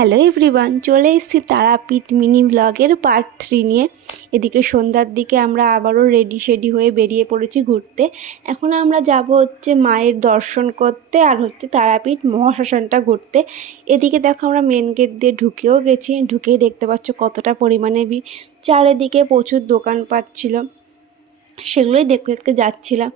Hello everyone, চলে এসেছি Tarapith mini ব্লগের পার্ট 3 নিয়ে। এদিকে সন্ধ্যার দিকে আমরা আবারও রেডি হয়ে বেরিয়ে পড়েছি ঘুরতে। এখন আমরা যাব হচ্ছে মায়ের দর্শন করতে আর হচ্ছে তারাপীঠ মহাশ্মশানটা ঘুরতে। এদিকে দেখো আমরা মেন গেট দিয়ে ঢুকেও গেছি। ঢুকেই দেখতে পাচ্ছ কতটা পরিমাণে চারিদিকে প্রচুর দোকানপাট ছিল, সেগুলোই দেখতে দেখতে যাচ্ছিলাম।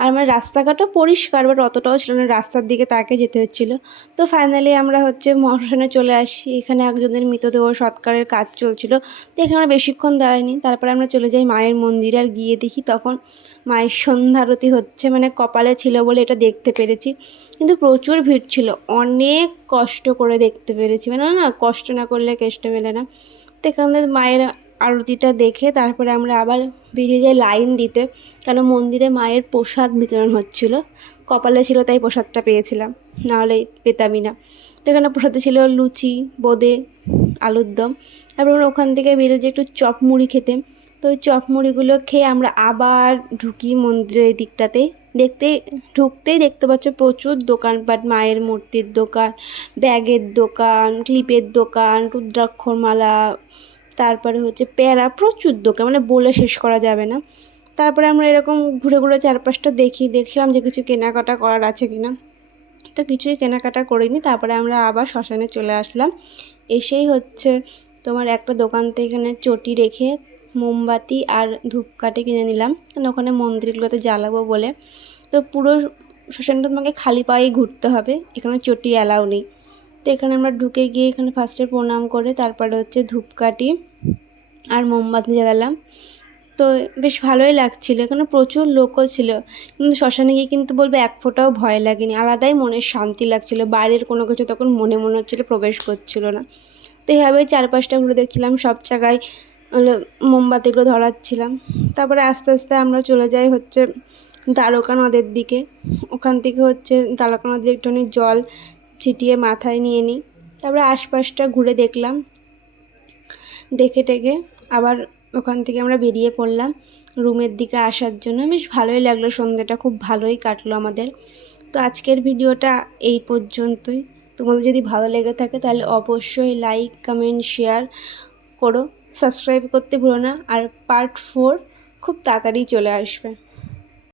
আর আমার রাস্তাঘাটও পরিষ্কার, বাট অতটাও ছিল না, রাস্তার দিকে তাকে যেতে হচ্ছিলো। তো ফাইনালি আমরা হচ্ছে মহাশ্মশানে চলে আসি। এখানে একজনের মৃতদেহ সৎকারের কাজ চলছিল, তো এখানে আমরা বেশিক্ষণ দাঁড়াইনি। তারপরে আমরা চলে যাই মায়ের মন্দিরে। আর গিয়ে দেখি তখন মায়ের সন্ধ্যারতি হচ্ছে, মানে কপালে ছিল বলে এটা দেখতে পেরেছি, কিন্তু প্রচুর ভিড় ছিল। অনেক কষ্ট করে দেখতে পেরেছি, মানে না, কষ্ট না করলে কেষ্ট মেলে না। তো এখানে মায়ের আরতিটা দেখে তারপরে আমরা আবার বেরিয়ে যাই লাইন দিতে, কেন মন্দিরে মায়ের প্রসাদ বিতরণ হচ্ছিল। কপালে ছিল তাই প্রসাদটা পেয়েছিলাম, নাহলে পেতামই না। তো এখানে প্রসাদে ছিল লুচি, বোঁদে, আলুর দম। তারপর আমরা ওখান থেকে বেরোয় যে একটু চপ মুড়ি খেতে। তো ওই চপ মুড়িগুলো খেয়ে আমরা আবার ঢুকি মন্দিরের দিকটাতে। ঢুকতেই দেখতে পাচ্ছ প্রচুর দোকানপাট, মায়ের মূর্তির দোকান, ব্যাগের দোকান, ক্লিপের দোকান, রুদ্রাক্ষর মালা, তারপরে হচ্ছে প্যারা, প্রচুর দোকান, মানে বলে শেষ করা যাবে না। তারপরে আমরা এরকম ঘুরে ঘুরে চারপাশটা দেখছিলাম যে কিছু কেনাকাটা করার আছে কিনা। তো কিছুই কেনাকাটা করিনি। তারপরে আমরা আবার শ্মশানে চলে আসলাম। এসেই হচ্ছে তোমার একটা দোকান থেকে এখানে চটি রেখে মোমবাতি আর ধূপকাঠি কিনে নিলাম, কারণ ওখানে মন্দিরগুলোতে জ্বালাবো বলে। তো পুরো শ্মশানটা তোমাকে খালি পায়েই ঘুরতে হবে, এখানে চটি অ্যালাউ নেই। তো এখানে আমরা ঢুকে গিয়ে এখানে ফার্স্টে প্রণাম করে তারপরে হচ্ছে ধূপকাঠি আর মোমবাতি জ্বালালাম। তো বেশ ভালোই লাগছিলো, এখানে প্রচুর লোকও ছিল। কিন্তু শ্মশানে গিয়ে কিন্তু বলবো এক ফোঁটাও ভয় লাগেনি, আলাদাই মনের শান্তি লাগছিলো। বাইরের কোনো কিছু তখন মনে হচ্ছিলো প্রবেশ করছিলো না। তো এইভাবেই চারপাশটা ঘুরে দেখছিলাম, সব জায়গায় মোমবাতিগুলো ধরাচ্ছিলাম। তারপরে আস্তে আস্তে আমরা চলে যাই হচ্ছে দ্বারকা নদের দিকে। ওখান থেকে হচ্ছে দ্বারকা নদীর একটুখানি জল ছিটিয়ে মাথায় নিয়ে নিই। তারপরে আশপাশটা ঘুরে দেখলাম, দেখে টেকে আবার ওখান থেকে আমরা বেরিয়ে পড়লাম রুমের দিকে আসার জন্য। বেশ ভালোই লাগলো, সন্ধ্যেটা খুব ভালোই কাটলো আমাদের। তো আজকের ভিডিওটা এই পর্যন্তই। তোমাদের যদি ভালো লেগে থাকে তাহলে অবশ্যই লাইক, কমেন্ট, শেয়ার করো, সাবস্ক্রাইব করতে ভুলো না। আর পার্ট 4 খুব তাড়াতাড়ি চলে আসবে।